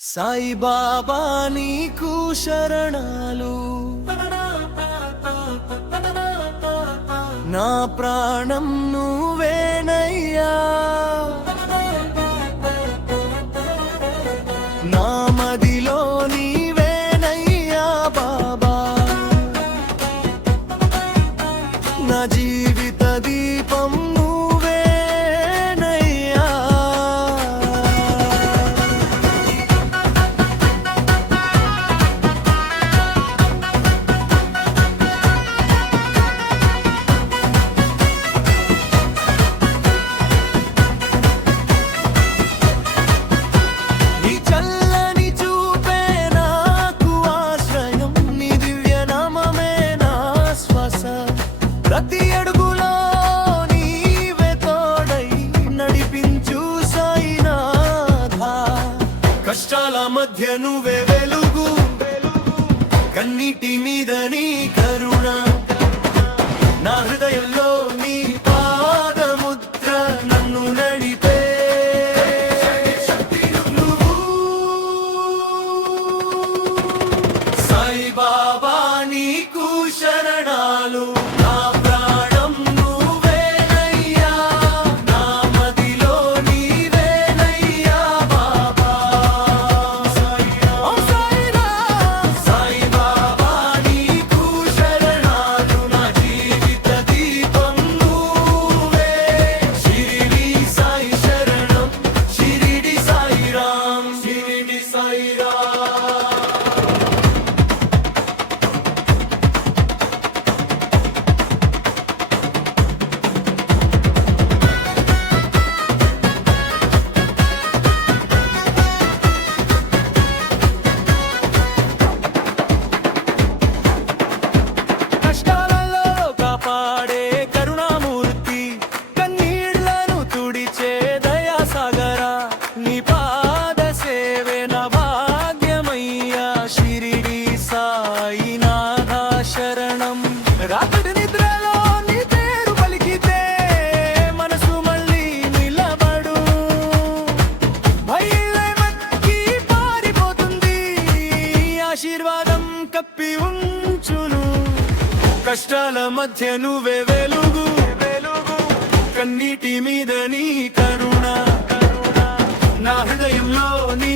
సాయి బాబా నీకు శరణాలు, నా ప్రాణం నువ్వేనయ్యా, నా మదిలో నీవేనయ్యా బాబా, నా జీవిత దీపం నువ్వేనయ్యా. నీ చల్లని చూపే నాకు ఆశ్రయం, నీ దివ్య నామమే నా శ్వాస, ప్రతి అడుగులో నీవే తోడై నడిపించు సాయినాథా. కష్టాల మధ్య నువ్వే వెలుగు, కన్నీటి మీద నీ కరుణ, నా హృదయంలో నీ పాదముద్ర నన్ను నడిపే. నువ్వు సాయి బాబా నీకు శరణాలు, నా ప్రాణం నువ్వేనయ్యా, నా మదిలో నీవేనయ్యా బాబా. ఓం సాయిరామ్. సాయి బాబా నీకు శరణాలు, నా జీవిత దీపం నువ్వే. షిరిడి సాయి శరణం, షిరిడి సాయిరామ్, షిరిడి సాయిరామ్. కష్టాలలో కాపాడే కరుణామూర్తి, కన్నీళ్లను తుడిచే దయాసాగరా, నీ పాద సేవే నా భాగ్యమయ్యా. షిరిడి సాయినాథా శరణం. రాత్రి నిద్రలో నీ పేరు పలికితే మనసు మళ్ళీ నిలబడు, భయమక్కి పారిపోతుంది, ఆశీర్వాదం కప్పి ఉంచును. కష్టాల మధ్య నువ్వే వెలుగు, కన్నీటి మీద నీ కరుణ, నా హృదయంలో నీ